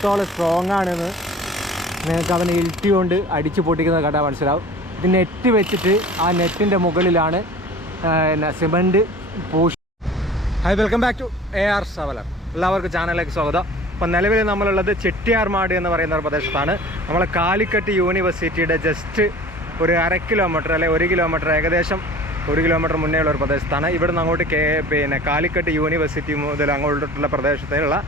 എത്രത്തോളം സ്ട്രോങ് ആണെന്ന് നിങ്ങൾക്ക് അവനെ ഇൽട്ടി കൊണ്ട് അടിച്ചു പൊട്ടിക്കുന്നത് കണ്ടാൽ മനസ്സിലാവും. ഇത് നെറ്റ് വെച്ചിട്ട് ആ നെറ്റിന്റെ മുകളിലാണ് cement പൂഷ് hi welcome back to A R സവലർ എല്ലാവർക്കും ചാനലിലേക്ക് സ്വാഗതം. അപ്പം നിലവിൽ നമ്മളുള്ളത് ചെട്ടിയാർമാട് എന്ന് പറയുന്ന ഒരു പ്രദേശത്താണ്. നമ്മൾ കാലിക്കട്ട് യൂണിവേഴ്സിറ്റിയുടെ ജസ്റ്റ് ഒരു അര കിലോമീറ്റർ അല്ലെ ഒരു കിലോമീറ്റർ ഏകദേശം ഒരു കിലോമീറ്റർ മുന്നേ ഉള്ള ഒരു പ്രദേശത്താണ്. ഇവിടുന്ന് അങ്ങോട്ട് കെ പിന്നെ കാലിക്കട്ട് യൂണിവേഴ്സിറ്റി മുതൽ അങ്ങോട്ടുള്ള പ്രദേശത്തിലുള്ള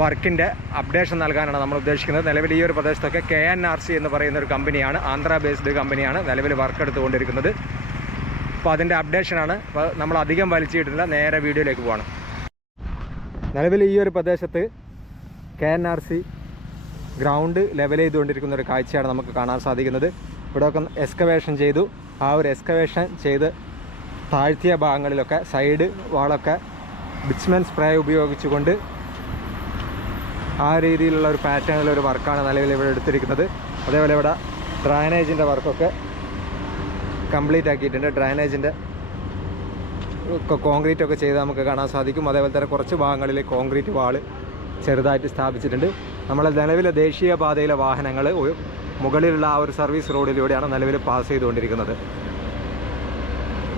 വർക്കിന്റെ അപ്ഡേഷൻ നൽകാനാണ് നമ്മൾ ഉദ്ദേശിക്കുന്നത്. നിലവിൽ ഈ ഒരു പ്രദേശത്തൊക്കെ കെ എൻ ആർ സി എന്ന് പറയുന്ന ഒരു കമ്പനിയാണ് ആന്ധ്ര ബേസ്ഡ് കമ്പനിയാണ് നിലവിൽ വർക്ക് എടുത്തുകൊണ്ടിരിക്കുന്നത്. അപ്പോൾ അതിന്റെ അപ്ഡേഷനാണ് അപ്പോൾ നമ്മൾ അധികം വലിച്ചിട്ടില്ല നേരെ വീഡിയോയിലേക്ക് പോകണം നിലവിൽ ഈ ഒരു പ്രദേശത്ത് K N R C ground level ചെയ്തുകൊണ്ടിരിക്കുന്ന ഒരു കാഴ്ചയാണ് നമുക്ക് കാണാൻ സാധിക്കുന്നത്. ഇവിടെയൊക്കെ എക്സ്കവേഷൻ ചെയ്തു. ആ ഒരു എക്സ്കവേഷൻ ചെയ്ത് താഴ്ത്തിയ ഭാഗങ്ങളിലൊക്കെ സൈഡ് വാളൊക്കെ ബിച്ച്മെൻ സ്പ്രേ ഉപയോഗിച്ചുകൊണ്ട് ആ രീതിയിലുള്ള ഒരു പാറ്റേണിലുള്ള ഒരു വർക്കാണ് നിലവിൽ ഇവിടെ എടുത്തിരിക്കുന്നത്. അതേപോലെ ഇവിടെ ഡ്രൈനേജിന്റെ വർക്കൊക്കെ കംപ്ലീറ്റ് ആക്കിയിട്ടുണ്ട്. ഡ്രൈനേജിന്റെ കോൺക്രീറ്റ് ഒക്കെ ചെയ്ത് നമുക്ക് കാണാൻ സാധിക്കും. അതേപോലെ തന്നെ കുറച്ച് ഭാഗങ്ങളിൽ കോൺക്രീറ്റ് വാൾ ചെറുതായിട്ട് സ്ഥാപിച്ചിട്ടുണ്ട്. നമ്മളെ നിലവിലെ ദേശീയ പാതയിലെ വാഹനങ്ങൾ മുകളിലുള്ള ആ ഒരു സർവീസ് റോഡിലൂടെയാണ് നിലവിൽ പാസ് ചെയ്തുകൊണ്ടിരിക്കുന്നത്.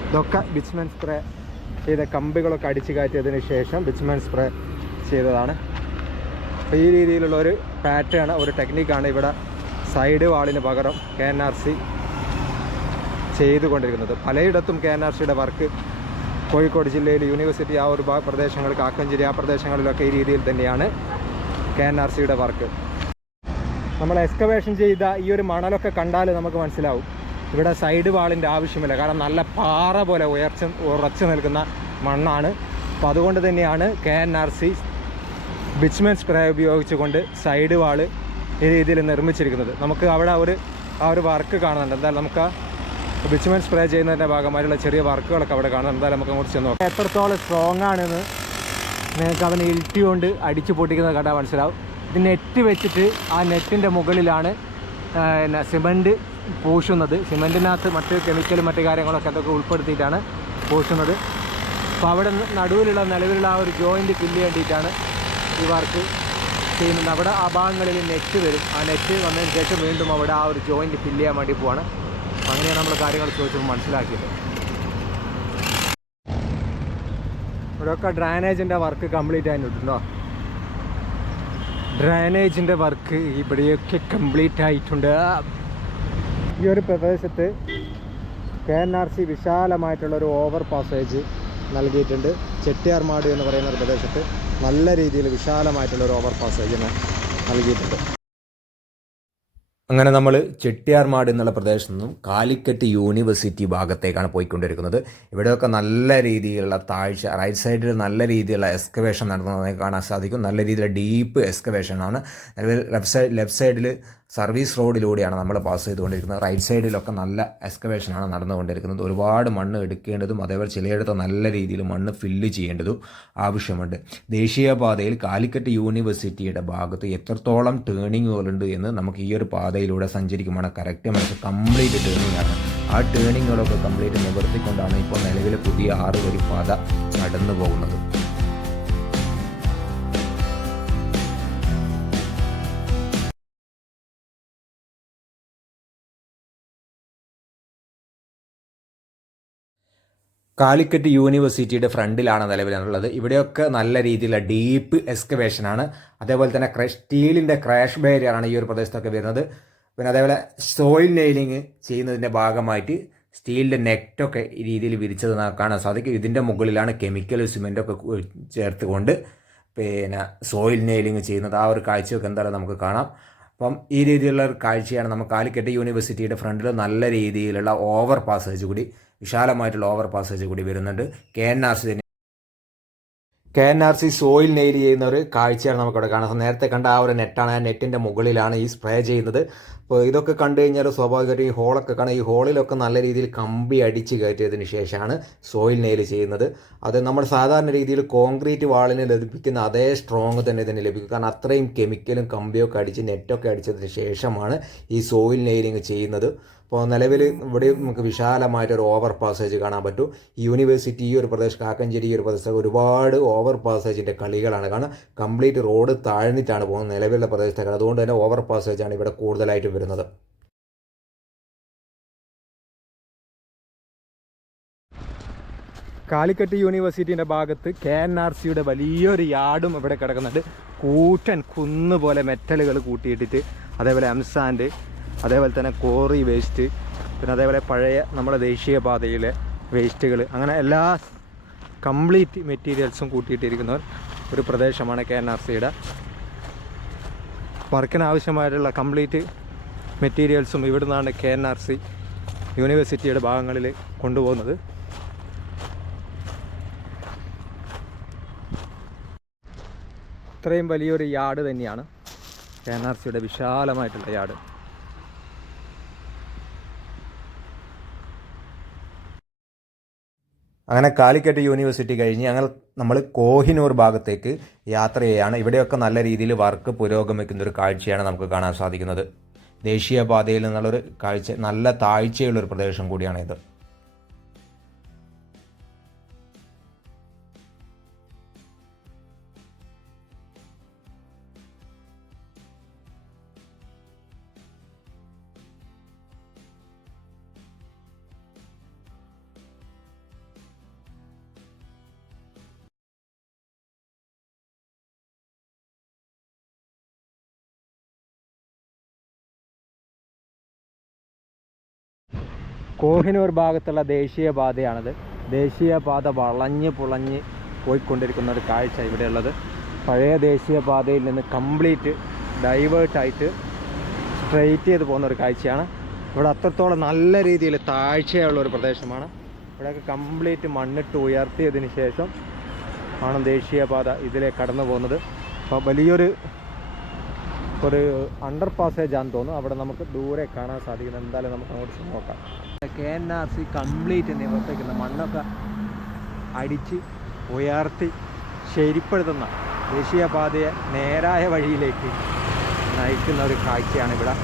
ഇതൊക്കെ ബിച്ച്മെൻ സ്പ്രേ ചെയ്ത കമ്പികളൊക്കെ അടിച്ചു കയറ്റിയതിന് ശേഷം ബിച്ച്മെൻ സ്പ്രേ ചെയ്തതാണ്. അപ്പോൾ ഈ രീതിയിലുള്ള ഒരു പാറ്റേൺ ഒരു ടെക്നിക്കാണ് ഇവിടെ സൈഡ് വാളിന് പകരം കെ എൻ ആർ സി ചെയ്തുകൊണ്ടിരിക്കുന്നത്. പലയിടത്തും കെ എൻ ആർ സിയുടെ വർക്ക് കോഴിക്കോട് ജില്ലയിൽ യൂണിവേഴ്സിറ്റി ആ ഒരു പ്രദേശങ്ങൾ കാക്കഞ്ചേരി ആ പ്രദേശങ്ങളിലൊക്കെ ഈ രീതിയിൽ തന്നെയാണ് കെ എൻ ആർ സിയുടെ വർക്ക് നമ്മൾ എക്സ്കവേഷൻ ചെയ്ത ഈ ഒരു മണലൊക്കെ കണ്ടാൽ നമുക്ക് മനസ്സിലാവും. ഇവിടെ സൈഡ് വാളിന്റെ ആവശ്യമില്ല. കാരണം നല്ല പാറ പോലെ ഉയർച്ച ഉറച്ചു നിൽക്കുന്ന മണ്ണാണ്. അപ്പോൾ അതുകൊണ്ട് തന്നെയാണ് K N R C bitumen spray ഉപയോഗിച്ചുകൊണ്ട് സൈഡ് വാൾ ഈ രീതിയിൽ നിർമ്മിച്ചിരിക്കുന്നത്. നമുക്ക് അവിടെ ഒരു ആ ഒരു വർക്ക് കാണുന്നുണ്ട്. എന്തായാലും നമുക്ക് ആ ബിച്ച്മെൻ സ്പ്രേ ചെയ്യുന്നതിന്റെ ഭാഗമായിട്ടുള്ള ചെറിയ വർക്കുകളൊക്കെ അവിടെ കാണുന്നുണ്ട്. എന്തായാലും നമുക്ക് അങ്ങോട്ട് ചെന്ന് നോക്കാം. എത്രത്തോളം സ്ട്രോങ് ആണെന്ന് നിങ്ങൾക്ക് അവനെ ഇൽട്ടി കൊണ്ട് അടിച്ചു പൊട്ടിക്കുന്നത് കണ്ടാൽ മനസ്സിലാവും. ഇത് നെറ്റ് വെച്ചിട്ട് ആ നെറ്റിന്റെ മുകളിലാണ് സിമന്റ് പൂശുന്നത്. സിമന്റിനകത്ത് മറ്റ് കെമിക്കലും മറ്റു കാര്യങ്ങളൊക്കെ അതൊക്കെ ഉൾപ്പെടുത്തിയിട്ടാണ് പൂശുന്നത്. അപ്പോൾ അവിടെ നടുവിലുള്ള നിലവിലുള്ള ആ ഒരു ജോയിന്റ് ഫില്ല് വേണ്ടിയിട്ടാണ് ഈ വർക്ക് ചെയ്യുന്നുണ്ട്. അവിടെ ആ ഭാഗങ്ങളിൽ നെറ്റ് വരും. ആ നെറ്റ് വന്നതിന് ശേഷം വീണ്ടും അവിടെ ആ ഒരു ജോയിന്റ് ഫില്ല് ചെയ്യാൻ വേണ്ടി പോവാണ്. അങ്ങനെയാണ് നമ്മൾ കാര്യങ്ങൾ ചോദിച്ചപ്പോൾ മനസ്സിലാക്കിയത്. ഇവിടെയൊക്കെ ഡ്രൈനേജിന്റെ വർക്ക് കംപ്ലീറ്റ് ആയിട്ടുണ്ടോ? ഡ്രൈനേജിന്റെ വർക്ക് ഇവിടെയൊക്കെ കംപ്ലീറ്റ് ആയിട്ടുണ്ട്. ഈ ഒരു പ്രദേശത്ത് കെ എൻ ആർ സി വിശാലമായിട്ടുള്ളൊരു ഓവർ പാസേജ് നൽകിയിട്ടുണ്ട്. ചെട്ടിയാർമാട് എന്ന് പറയുന്ന ഒരു പ്രദേശത്ത്. നല്ല രീതിയിൽ വിശാലമായിട്ടുള്ള ഒരു ഓവർ ഇതിന് നൽകിയിട്ടുണ്ട്. അങ്ങനെ നമ്മൾ ചെട്ടിയാർമാട് എന്നുള്ള പ്രദേശത്തു നിന്നും കാലിക്കറ്റ് യൂണിവേഴ്സിറ്റി ഭാഗത്തേക്കാണ് പോയിക്കൊണ്ടിരിക്കുന്നത്. ഇവിടെയൊക്കെ നല്ല രീതിയിലുള്ള താഴ്ച റൈറ്റ് സൈഡിൽ നല്ല രീതിയിലുള്ള എക്സ്കവേഷൻ നടന്നതായി കാണാൻ സാധിക്കും. നല്ല രീതിയിലുള്ള ഡീപ്പ് എക്സ്കവേഷനാണ് ലെഫ്റ്റ് സൈഡ് ലെഫ്റ്റ് സൈഡിൽ സർവീസ് റോഡിലൂടെയാണ് നമ്മൾ പാസ് ചെയ്തുകൊണ്ടിരിക്കുന്നത്. റൈറ്റ് സൈഡിലൊക്കെ നല്ല എക്സ്കവേഷനാണ് നടന്നുകൊണ്ടിരിക്കുന്നത്. ഒരുപാട് മണ്ണ് എടുക്കേണ്ടതും അതേപോലെ ചിലയിടത്ത് നല്ല രീതിയിൽ മണ്ണ് ഫില്ല് ചെയ്യേണ്ടതും ആവശ്യമുണ്ട്. ദേശീയപാതയിൽ കാലിക്കറ്റ് യൂണിവേഴ്സിറ്റിയുടെ ഭാഗത്ത് എത്രത്തോളം ടേണിങ്ങുകളുണ്ട് എന്ന് നമുക്ക് ഈ ഒരു പാതയിലൂടെ സഞ്ചരിക്കുമാണ് കറക്റ്റ് മനസ്സ് കംപ്ലീറ്റ് ടേണിംഗ് ആണ്. ആ ടേണിങ്ങുകളൊക്കെ കംപ്ലീറ്റ് നിവർത്തിക്കൊണ്ടാണ് ഇപ്പോൾ നിലവിലെ പുതിയ ആറ് വരി പാത നടന്നു പോകുന്നത്. കാലിക്കറ്റ് യൂണിവേഴ്സിറ്റിയുടെ ഫ്രണ്ടിലാണ് നിലവിലുള്ളത്. ഇവിടെയൊക്കെ നല്ല രീതിയിലുള്ള ഡീപ്പ് എക്സ്കവേഷനാണ് അതേപോലെ തന്നെ ക്രഷ് സ്റ്റീലിന്റെ ക്രാഷ് ബാരിയറാണ് ഈ ഒരു പ്രദേശത്തൊക്കെ വരുന്നത്. പിന്നെ അതേപോലെ സോയിൽ നെയിലിങ് ചെയ്യുന്നതിന്റെ ഭാഗമായിട്ട് സ്റ്റീലിന്റെ നെറ്റൊക്കെ ഈ രീതിയിൽ വിരിച്ചത് കാണാൻ സാധിക്കും. ഇതിന്റെ മുകളിലാണ് കെമിക്കൽ സിമെന്റൊക്കെ ചേർത്തുകൊണ്ട് പിന്നെ സോയിൽ നെയിലിങ് ചെയ്യുന്നത്. ആ ഒരു കാഴ്ചയൊക്കെ എന്തായാലും നമുക്ക് കാണാം. അപ്പം ഈ രീതിയിലുള്ള ഒരു കാഴ്ചയാണ് നമുക്ക് കാലിക്കറ്റ് യൂണിവേഴ്സിറ്റിയുടെ ഫ്രണ്ടിൽ നല്ല രീതിയിലുള്ള ഓവർ പാസേജ് കൂടി വിശാലമായിട്ടുള്ള ഓവർ പാസേജ് കൂടി വരുന്നുണ്ട്. K N R C K N R C soil nail ചെയ്യുന്ന ഒരു കാഴ്ചയാണ് നമുക്കവിടെ കാണാം നേരത്തെ കണ്ട ആ ഒരു നെറ്റാണ്. ആ നെറ്റിന്റെ മുകളിലാണ് ഈ സ്പ്രേ ചെയ്യുന്നത്. അപ്പോൾ ഇതൊക്കെ കണ്ടു കഴിഞ്ഞാൽ സ്വാഭാവികമായിട്ടും ഈ ഹോളൊക്കെ കാണാം. ഈ ഹോളിലൊക്കെ നല്ല രീതിയിൽ കമ്പി അടിച്ച് കയറ്റിയതിന് ശേഷമാണ് സോയിൽ നെയിൽ ചെയ്യുന്നത്. അത് നമ്മൾ സാധാരണ രീതിയിൽ കോൺക്രീറ്റ് വാളിന് ലഭിക്കുന്ന അതേ സ്ട്രോങ് തന്നെ ഇതിന് ലഭിക്കും. കാരണം അത്രയും കെമിക്കലും കമ്പിയൊക്കെ അടിച്ച് നെറ്റൊക്കെ അടിച്ചതിന് ശേഷമാണ് ഈ സോയിൽ നെയിലിങ് ചെയ്യുന്നത്. അപ്പോൾ നിലവിൽ ഇവിടെ നമുക്ക് വിശാലമായിട്ടൊരു ഓവർ പാസേജ് കാണാൻ പറ്റും. യൂണിവേഴ്സിറ്റി ഈ ഒരു പ്രദേശം കാക്കഞ്ചേരി ഈ ഒരു പ്രദേശത്ത് ഒരുപാട് ഓവർ പാസേജിന്റെ കളികളാണ്. കാരണം കംപ്ലീറ്റ് റോഡ് താഴ്ന്നിട്ടാണ് പോകുന്നത് നിലവിലുള്ള പ്രദേശത്തൊക്കെ. അതുകൊണ്ട് തന്നെ ഓവർ പാസേജാണ് ഇവിടെ കൂടുതലായിട്ട് വരുന്നത്. കാലിക്കറ്റ് യൂണിവേഴ്സിറ്റിന്റെ ഭാഗത്ത് കെ എൻ ആർ സിയുടെ വലിയൊരു യാർഡും ഇവിടെ കിടക്കുന്നുണ്ട്. കൂറ്റൻ കുന്ന് പോലെ മെറ്റലുകൾ കൂട്ടിയിട്ടിട്ട് അതേപോലെ എംസാൻഡ് അതേപോലെ തന്നെ കോറി വേസ്റ്റ് പിന്നെ അതേപോലെ പഴയ നമ്മുടെ ദേശീയപാതയിലെ വേസ്റ്റുകൾ അങ്ങനെ എല്ലാ കംപ്ലീറ്റ് മെറ്റീരിയൽസും കൂട്ടിയിട്ടിരിക്കുന്ന ഒരു പ്രദേശമാണ് കെ എൻ ആർ സിയുടെ. വർക്കിന് ആവശ്യമായിട്ടുള്ള കംപ്ലീറ്റ് മെറ്റീരിയൽസും ഇവിടുന്നാണ് കെ എൻ ആർ സി യൂണിവേഴ്സിറ്റിയുടെ ഭാഗങ്ങളിൽ കൊണ്ടുപോകുന്നത്. ഇത്രയും വലിയൊരു യാർഡ് തന്നെയാണ് കെ എൻ ആർ സിയുടെ വിശാലമായിട്ടുള്ള യാർഡ്. അങ്ങനെ കാലിക്കറ്റ് യൂണിവേഴ്സിറ്റി കഴിഞ്ഞ് ഞങ്ങൾ നമ്മൾ കോഹിനൂർ ഭാഗത്തേക്ക് യാത്ര ചെയ്യുകയാണ് ഇവിടെയൊക്കെ നല്ല രീതിയിൽ വർക്ക് പുരോഗമിക്കുന്ന ഒരു കാഴ്ചയാണ് നമുക്ക് കാണാൻ സാധിക്കുന്നത്. ദേശീയപാതയിൽ നിന്നുള്ളൊരു കാഴ്ച നല്ല താഴ്ചയുള്ളൊരു പ്രദേശം കൂടിയാണ് കോഹിനൂർ ഭാഗത്തുള്ള ദേശീയപാതയാണത്. ദേശീയപാത വളഞ്ഞ് പുളഞ്ഞ് പോയിക്കൊണ്ടിരിക്കുന്ന ഒരു കാഴ്ച ഇവിടെയുള്ളത്. പഴയ ദേശീയപാതയിൽ നിന്ന് കംപ്ലീറ്റ് ഡൈവേർട്ടായിട്ട് സ്ട്രെയിറ്റ് ചെയ്ത് പോകുന്ന ഒരു കാഴ്ചയാണ്. ഇവിടെ അത്രത്തോളം നല്ല രീതിയിൽ താഴ്ചയുള്ള ഒരു പ്രദേശമാണ്. ഇവിടെയൊക്കെ കംപ്ലീറ്റ് മണ്ണിട്ട് ഉയർത്തിയതിന് ശേഷം ആണ് ദേശീയപാത ഇതിലെ കടന്നു പോകുന്നത്. അപ്പോൾ വലിയൊരു ഒരു അണ്ടർ പാസേജ് ആണെന്ന് തോന്നുന്നു. അവിടെ നമുക്ക് ദൂരെ കാണാൻ സാധിക്കുന്നത്. എന്തായാലും നമുക്ക് അങ്ങോട്ട് നോക്കാം. K N R C complete നിവർത്തിക്കുന്ന മണ്ണൊക്കെ അടിച്ച് ഉയർത്തി ശരിപ്പെടുത്തുന്ന ദേശീയപാതയെ നേരായ വഴിയിലേക്ക് നയിക്കുന്ന ഒരു കാഴ്ചയാണ് ഇവിടെ.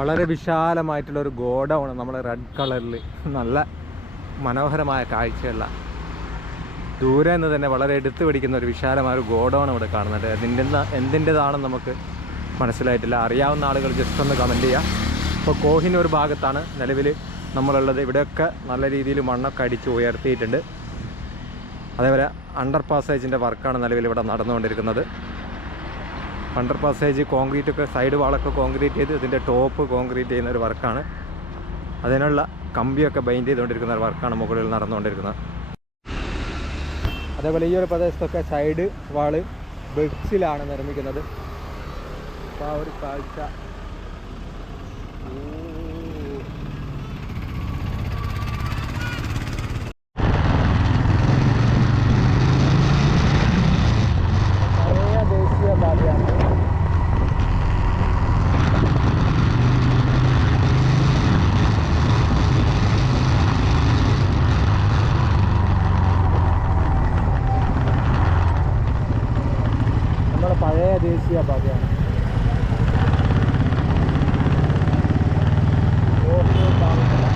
വളരെ വിശാലമായിട്ടുള്ള ഒരു ഗോഡൗൺ നമ്മൾ റെഡ് കളറിൽ നല്ല മനോഹരമായ കാഴ്ചയുള്ള ദൂരെ നിന്ന് തന്നെ വളരെ എടുത്തു പിടിക്കുന്ന ഒരു വിശാലമായ ഒരു ഗോഡൗൺ ഇവിടെ കാണുന്നുണ്ട്. അതിന്റെ എന്തിന്റെതാണെന്ന് നമുക്ക് മനസ്സിലായിട്ടില്ല. അറിയാവുന്ന ആളുകൾ ജസ്റ്റ് ഒന്ന് കമന്റ് ചെയ്യുക ഇപ്പോൾ ഒരു ഭാഗത്താണ് നിലവിൽ നമ്മളുള്ളത്. ഇവിടെയൊക്കെ നല്ല രീതിയിൽ മണ്ണൊക്കെ അടിച്ച് ഉയർത്തിയിട്ടുണ്ട്. അതേപോലെ അണ്ടർ പാസേജിന്റെ വർക്കാണ് നിലവിൽ ഇവിടെ നടന്നുകൊണ്ടിരിക്കുന്നത്. അണ്ടർ പാസേജ് കോൺക്രീറ്റ് ഒക്കെ സൈഡ് വാളൊക്കെ കോൺക്രീറ്റ് ചെയ്ത് ഇതിന്റെ ടോപ്പ് കോൺക്രീറ്റ് ചെയ്യുന്ന ഒരു വർക്കാണ്. അതിനുള്ള കമ്പിയൊക്കെ ബൈൻഡ് ചെയ്തുകൊണ്ടിരിക്കുന്ന ഒരു വർക്കാണ് മുകളിൽ നടന്നുകൊണ്ടിരിക്കുന്നത്. അതേപോലെ ഈ ഒരു പ്രദേശത്തൊക്കെ സൈഡ് വാൾ ബെഡ്സിലാണ് നിർമ്മിക്കുന്നത്. അപ്പോൾ ആ ഒരു കാഴ്ച ഓ. പഴയ ദേശീയപാതയാണ് നമ്മുടെ ദേശീയപാതയാണ് ഓഫ് ഭാഗത്തുള്ള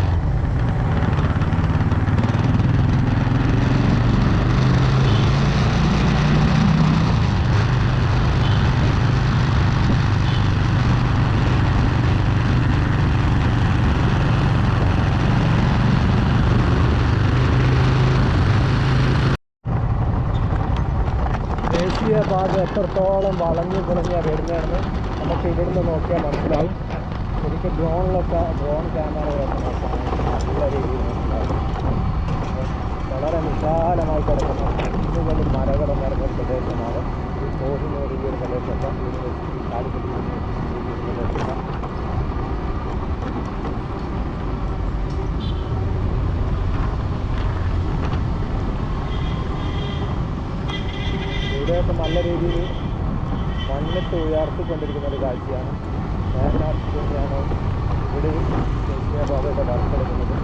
ദേശീയപാത എത്രത്തോളം വളഞ്ഞു കുളഞ്ഞ വരുന്നതെന്ന് നമുക്ക് ഇവിടുന്ന് നോക്കിയാൽ മനസ്സിലാവും. എനിക്ക് ഡ്രോണിലൊക്കെ ഡ്രോൺ ക്യാമറകളൊക്കെ നോക്കാൻ നല്ല രീതിയിൽ മനസ്സിലാവും. വളരെ വിശാലമായി കിടക്കുന്ന. കുന്നുകളും മരകളും നിറഞ്ഞ പ്രദേശമാണ്. ഈ കോഹിനൂർ ഈ ഒരു പ്രദേശത്തെ യൂണിവേഴ്സിറ്റി കാലിക്കറ്റ് യൂണിവേഴ്സിറ്റി ഈ ഒരു പ്രദേശത്തെ ഇവിടെയൊക്കെ നല്ല രീതിയിൽ മണ്ണിട്ട് ഉയർത്തിക്കൊണ്ടിരിക്കുന്ന ഒരു കാഴ്ചയാണ്. ഞാനാണ് ഇവിടെ ദേശീയപാതയുടെ വർക്കെടുക്കുന്നത്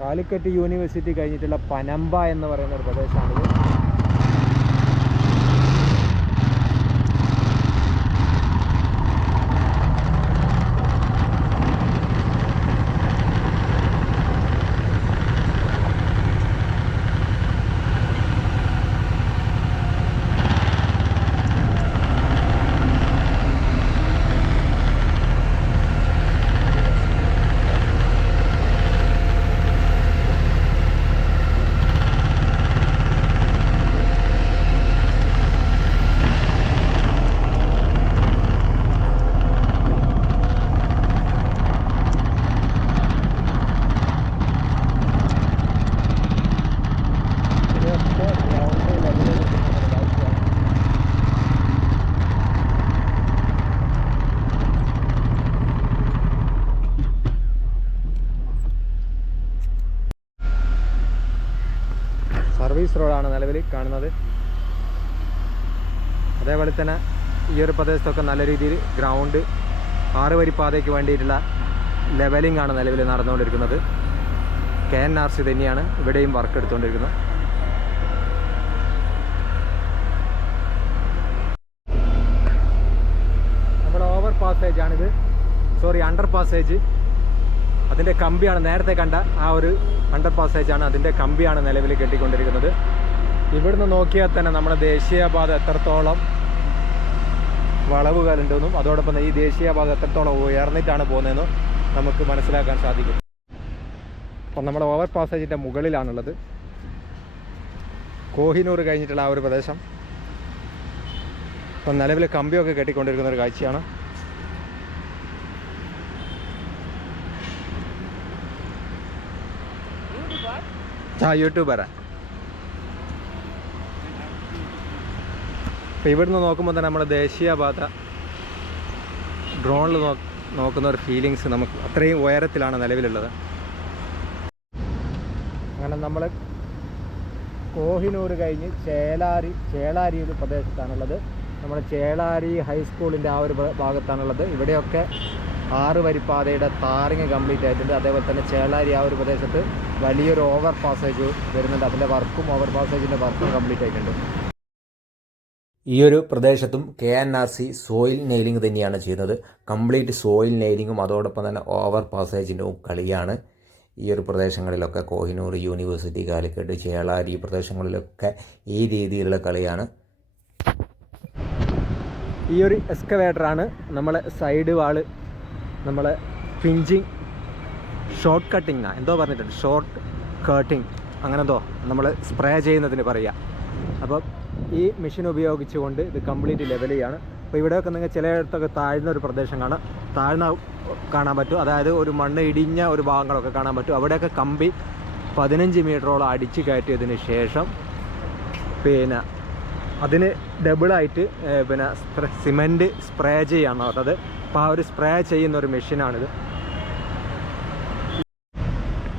കാലിക്കറ്റ് യൂണിവേഴ്സിറ്റി കഴിഞ്ഞിട്ടുള്ള പനമ്പ എന്ന് പറയുന്ന ഒരു പ്രദേശമാണിത് ഇതൊക്കെ ഗ്രൗണ്ട് ലെവലിൽ നിൽക്കുന്ന ഒരു കാഴ്ചയാണ് സർവീസ് നിലവിൽ കാണുന്നത്. അതേപോലെ തന്നെ ഈ ഒരു പ്രദേശത്തൊക്കെ നല്ല രീതിയിൽ ഗ്രൗണ്ട് ആറ് വരി പാതയ്ക്ക് വേണ്ടിയിട്ടുള്ള ലെവലിംഗ് ആണ് നിലവിൽ നടന്നുകൊണ്ടിരിക്കുന്നത്. കെ എൻ ആർ സി തന്നെയാണ് ഇവിടെയും വർക്ക് എടുത്തുകൊണ്ടിരിക്കുന്നത്. നമ്മുടെ ഓവർ പാസേജ് ആണിത്. സോറി അണ്ടർ പാസേജ് അതിന്റെ കമ്പിയാണ് നേരത്തെ കണ്ട ആ ഒരു അണ്ടർ പാസേജ് ആണ് അതിന്റെ കമ്പിയാണ് നിലവിൽ കെട്ടിക്കൊണ്ടിരിക്കുന്നത്. ഇവിടുന്ന് നോക്കിയാൽ തന്നെ നമ്മുടെ ദേശീയപാത എത്രത്തോളം വളവുകളുണ്ടെന്നും അതോടൊപ്പം ഈ ദേശീയപാത എത്രത്തോളം ഉയർന്നിട്ടാണ് പോകുന്നതെന്നും നമുക്ക് മനസ്സിലാക്കാൻ സാധിക്കും. അപ്പം നമ്മുടെ ഓവർ പാസേജിന്റെ മുകളിലാണുള്ളത്. കോഹിനൂർ കഴിഞ്ഞിട്ടുള്ള ആ ഒരു പ്രദേശം. ഇപ്പം നിലവിൽ കമ്പിയൊക്കെ കെട്ടിക്കൊണ്ടിരിക്കുന്ന ഒരു കാഴ്ചയാണ്. ആ യൂട്യൂബറാ അപ്പോൾ ഇവിടുന്ന് നോക്കുമ്പോൾ തന്നെ നമ്മുടെ ദേശീയപാത ഡ്രോണിൽ നോക്കുന്ന ഒരു ഫീലിങ്സ് നമുക്ക് അത്രയും ഉയരത്തിലാണ് നിലവിലുള്ളത്. അങ്ങനെ നമ്മൾ കോഹിനൂർ കഴിഞ്ഞ് ചേലാരി ചേളാരി ഒരു പ്രദേശത്താണുള്ളത്. നമ്മുടെ ചേളാരി ഹൈസ്കൂളിന്റെ ആ ഒരു ഭാഗത്താണുള്ളത്. ഇവിടെയൊക്കെ ആറ് വരിപ്പാതയുടെ താറിങ് കംപ്ലീറ്റ് ആയിട്ടുണ്ട്. അതേപോലെ തന്നെ ചേളാരി ആ ഒരു പ്രദേശത്ത് വലിയൊരു ഓവർ പാസേജ് വരുന്നുണ്ട് അതിന്റെ വർക്കും ഓവർ പാസേജിന്റെ വർക്കും കംപ്ലീറ്റ് ആയിട്ടുണ്ട്. ഈ ഒരു പ്രദേശത്തും K N R C soil nailing തന്നെയാണ് ചെയ്യുന്നത്. കംപ്ലീറ്റ് സോയിൽ നെയിലിങ്ങും അതോടൊപ്പം തന്നെ ഓവർ പാസേജിന്റെ കളിയാണ് ഈ ഒരു പ്രദേശങ്ങളിലൊക്കെ കോഹിനൂർ യൂണിവേഴ്സിറ്റി കാലിക്കറ്റ് ചേളാരി ഈ പ്രദേശങ്ങളിലൊക്കെ ഈ രീതിയിലുള്ള കളിയാണ്. ഈ ഒരു എക്സ്കവേറ്ററാണ് നമ്മളെ സൈഡ് വാൾ നമ്മളെ പിഞ്ചിങ് ഷോർട്ട് കട്ടിങ് എന്തോ പറഞ്ഞിട്ടുണ്ട്. ഷോർട്ട് കട്ടിങ് അങ്ങനെന്തോ നമ്മൾ സ്പ്രേ ചെയ്യുന്നതിന് പറയുക അപ്പോൾ ഈ മെഷീൻ ഉപയോഗിച്ചുകൊണ്ട് ഇത് കംപ്ലീറ്റ് ലെവൽ ചെയ്യാണ്. അപ്പോൾ ഇവിടെയൊക്കെ നിങ്ങൾ ചിലയിടത്തൊക്കെ താഴ്ന്ന ഒരു പ്രദേശം കാണാം. താഴ്ന്ന കാണാൻ പറ്റും. അതായത് ഒരു മണ്ണ് ഇടിഞ്ഞ ഒരു ഭാഗങ്ങളൊക്കെ കാണാൻ പറ്റും. അവിടെയൊക്കെ കമ്പി പതിനഞ്ച് മീറ്ററോളം അടിച്ച് കയറ്റിയതിന് ശേഷം പിന്നെ അതിന് ഡബിളായിട്ട് പിന്നെ സിമെന്റ് സ്പ്രേ ചെയ്യാണ് അതായത് അപ്പോൾ ആ ഒരു സ്പ്രേ ചെയ്യുന്ന ഒരു മെഷീനാണിത്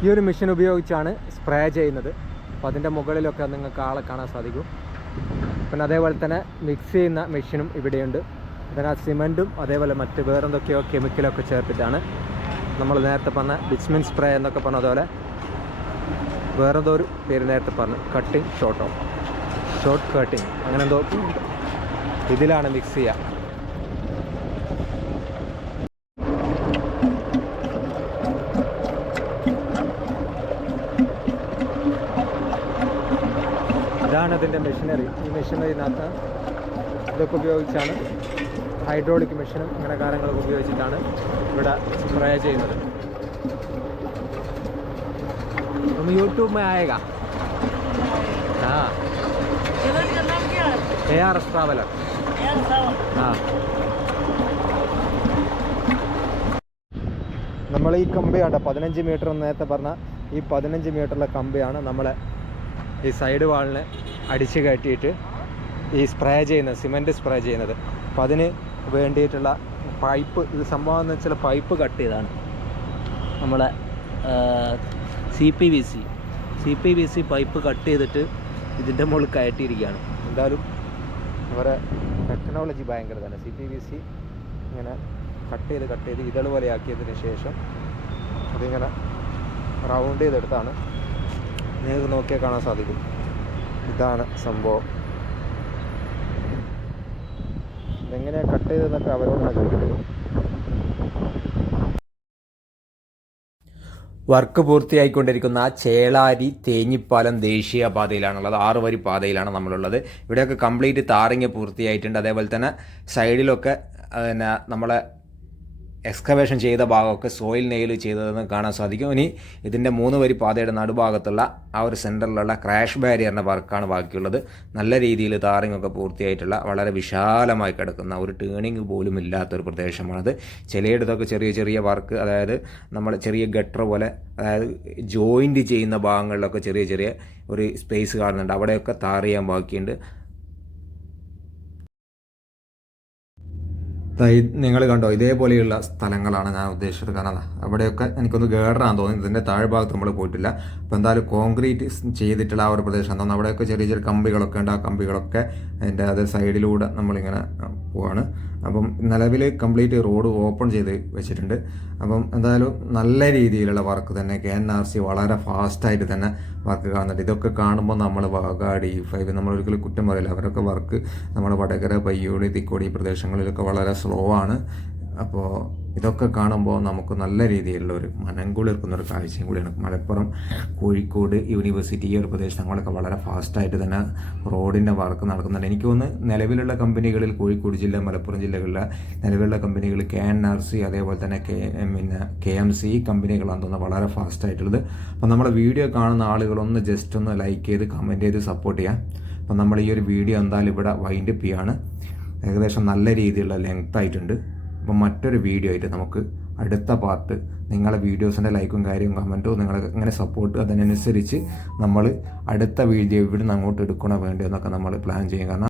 ഈ ഒരു മെഷീൻ ഉപയോഗിച്ചാണ് സ്പ്രേ ചെയ്യുന്നത്. അപ്പോൾ അതിന്റെ മുകളിലൊക്കെ നിങ്ങൾക്ക് ആളെ കാണാൻ സാധിക്കും. പിന്നെ അതേപോലെ തന്നെ മിക്സ് ചെയ്യുന്ന മെഷീനും ഇവിടെയുണ്ട്. പിന്നെ ആ സിമെന്റും അതേപോലെ മറ്റ് വേറെന്തൊക്കെയോ കെമിക്കലൊക്കെ ചേർത്തിട്ടാണ് നമ്മൾ നേരത്തെ പറഞ്ഞ ബിച്ച്മിൻ സ്പ്രേ എന്നൊക്കെ പറഞ്ഞതുപോലെ വേറെന്തോ ഒരു പേര് നേരത്തെ പറഞ്ഞു കട്ടിങ് ഷോർട്ടോ ഷോർട്ട് കട്ടിങ് അങ്ങനെ എന്തോ ഇതിലാണ് മിക്സ് ചെയ്യുക. ഇതിൻ്റെ മെഷീനറി ഈ മെഷീനറിനകത്ത് ഇതൊക്കെ ഉപയോഗിച്ചാണ് ഹൈഡ്രോളിക് മെഷീനും അങ്ങനെ കാര്യങ്ങളൊക്കെ ഉപയോഗിച്ചിട്ടാണ് ഇവിടെ സ്പ്രേ ചെയ്യുന്നത് हम यूट्यूब में आएगा हाँ चैनल का नाम क्या है ए आर एस ट्रैवलर यार सावन ആ നമ്മൾ ഈ കമ്പിയാണ് പതിനഞ്ച് മീറ്റർ നേരത്തെ പറഞ്ഞ ഈ പതിനഞ്ച് മീറ്ററിലെ കമ്പിയാണ് നമ്മളെ ഈ സൈഡ് വാളിന് അടിച്ച് കയറ്റിയിട്ട് ഈ സ്പ്രേ ചെയ്യുന്നത് സിമെന്റ് സ്പ്രേ ചെയ്യുന്നത്. അപ്പോൾ അതിന് വേണ്ടിയിട്ടുള്ള പൈപ്പ് ഇത് സംഭവം എന്ന് വെച്ചാൽ പൈപ്പ് കട്ട് ചെയ്താണ്. നമ്മളെ C P V C C P V C pipe cut ചെയ്തിട്ട് ഇതിന്റെ മുകളിൽ കയറ്റിയിരിക്കുകയാണ്. എന്തായാലും അവരെ ടെക്നോളജി ഭയങ്കര തന്നെ സി പി വി സി ഇങ്ങനെ കട്ട് ചെയ്ത് കട്ട് ചെയ്ത് ഇതൾ പോലെ ആക്കിയതിന് ശേഷം അതിങ്ങനെ റൗണ്ട് ചെയ്തെടുത്താണ്. നിങ്ങൾക്ക് നോക്കിയാൽ കാണാൻ സാധിക്കും. ഇതാണ് സംഭവം. ഇതെങ്ങനെയാണ് കട്ട് ചെയ്തതെന്നൊക്കെ അവരോടാണ് ചോദിക്കുന്നത്. വർക്ക് പൂർത്തിയായിക്കൊണ്ടിരിക്കുന്ന ചേളാരി തേഞ്ഞിപ്പാലം ദേശീയപാതയിലാണുള്ളത്. ആറ് വരി പാതയിലാണ് നമ്മളുള്ളത്. ഇവിടെയൊക്കെ കംപ്ലീറ്റ് താറിങ് പൂർത്തിയായിട്ടുണ്ട്. അതേപോലെ തന്നെ സൈഡിലൊക്കെ പിന്നെ നമ്മളെ എക്സ്കവേഷൻ ചെയ്ത ഭാഗമൊക്കെ സോയിൽ നെയിൽ ചെയ്തതെന്ന് കാണാൻ സാധിക്കും. ഇനി ഇതിന്റെ മൂന്ന് വരി പാതയുടെ നടുഭാഗത്തുള്ള ആ ഒരു സെന്ററിലുള്ള ക്രാഷ് ബാരിയറിന്റെ വർക്കാണ് ബാക്കിയുള്ളത്. നല്ല രീതിയിൽ താറിങ്ങൊക്കെ പൂർത്തിയായിട്ടുള്ള വളരെ വിശാലമായി കിടക്കുന്ന ഒരു ടേണിങ് പോലും ഇല്ലാത്തൊരു പ്രദേശമാണത്. ചിലയിടത്തൊക്കെ ചെറിയ ചെറിയ വർക്ക് അതായത് നമ്മൾ ചെറിയ ഗട്ടർ പോലെ അതായത് ജോയിന്റ് ചെയ്യുന്ന ഭാഗങ്ങളിലൊക്കെ ചെറിയ ചെറിയ ഒരു സ്പേസ് കാണുന്നുണ്ട്. അവിടെയൊക്കെ താറിയാൻ ബാക്കിയുണ്ട്. നിങ്ങൾ കണ്ടോ ഇതേപോലെയുള്ള സ്ഥലങ്ങളാണ് ഞാൻ ഉദ്ദേശിച്ചത്. കാരണം അവിടെയൊക്കെ എനിക്കൊന്ന് ഗേഡറാന്ന് തോന്നി. ഇതിന്റെ താഴ്ഭാഗത്ത് നമ്മൾ പോയിട്ടില്ല. അപ്പോൾ എന്തായാലും കോൺക്രീറ്റ് ചെയ്തിട്ടുള്ള ആ ഒരു പ്രദേശം തോന്നുന്നു അവിടെയൊക്കെ ചെറിയ ചെറിയ കമ്പികളൊക്കെ ഉണ്ട്. ആ കമ്പികളൊക്കെ അതിന്റെ അത് സൈഡിലൂടെ നമ്മളിങ്ങനെ പോവാണ്. അപ്പം നിലവിൽ കംപ്ലീറ്റ് റോഡ് ഓപ്പൺ ചെയ്ത് വെച്ചിട്ടുണ്ട്. അപ്പം എന്തായാലും നല്ല രീതിയിലുള്ള വർക്ക് തന്നെ കെ എൻ ആർ സി വളരെ ഫാസ്റ്റായിട്ട് തന്നെ വർക്ക് കാണുന്നുണ്ട്. ഇതൊക്കെ കാണുമ്പോൾ നമ്മൾ വാഗാടി ഫൈവ് നമ്മൾ ഒരിക്കലും കുറ്റം പറയില്ല. അവരൊക്കെ വർക്ക് നമ്മുടെ വടകര പയ്യോളി തിക്കോടി പ്രദേശങ്ങളിലൊക്കെ വളരെ സ്ലോ ആണ് അപ്പോൾ ഇതൊക്കെ കാണുമ്പോൾ നമുക്ക് നല്ല രീതിയിലുള്ള ഒരു മനം കുളിർക്കുന്ന ഒരു കാഴ്ചയും കൂടിയാണ്. മലപ്പുറം കോഴിക്കോട് യൂണിവേഴ്സിറ്റി ഈ ഒരു പ്രദേശങ്ങളൊക്കെ വളരെ ഫാസ്റ്റായിട്ട് തന്നെ റോഡിന്റെ വർക്ക് നടക്കുന്നുണ്ട്. എനിക്ക് തോന്നുന്നു നിലവിലുള്ള കമ്പനികളിൽ കോഴിക്കോട് ജില്ല മലപ്പുറം ജില്ലകളിലെ നിലവിലുള്ള കമ്പനികൾ കെ എൻ ആർ സി അതേപോലെ തന്നെ കെ പിന്നെ കെ എം സി കമ്പനികളാണ് തോന്നുന്നത് വളരെ ഫാസ്റ്റായിട്ടുള്ളത്. അപ്പോൾ നമ്മുടെ വീഡിയോ കാണുന്ന ആളുകളൊന്ന് ജസ്റ്റ് ഒന്ന് ലൈക്ക് ചെയ്ത് കമന്റ് ചെയ്ത് സപ്പോർട്ട് ചെയ്യാം. അപ്പോൾ നമ്മൾ ഈ ഒരു വീഡിയോ എന്തായാലും ഇവിടെ വൈൻഡപ്പ് ചെയ്യാണ്. ഏകദേശം നല്ല രീതിയിലുള്ള ലെങ്ത് ആയിട്ടുണ്ട്. അപ്പം മറ്റൊരു വീഡിയോ ആയിട്ട് നമുക്ക് അടുത്ത പാർട്ട് നിങ്ങളെ വീഡിയോസിന്റെ ലൈക്കും കാര്യവും കമന്റും നിങ്ങൾ എങ്ങനെ സപ്പോർട്ട് അതിനനുസരിച്ച് നമ്മൾ അടുത്ത വീഡിയോ ഇവിടുന്ന് അങ്ങോട്ട് എടുക്കണോ വേണ്ടോ എന്നൊക്കെ നമ്മൾ പ്ലാൻ ചെയ്യും കാരണം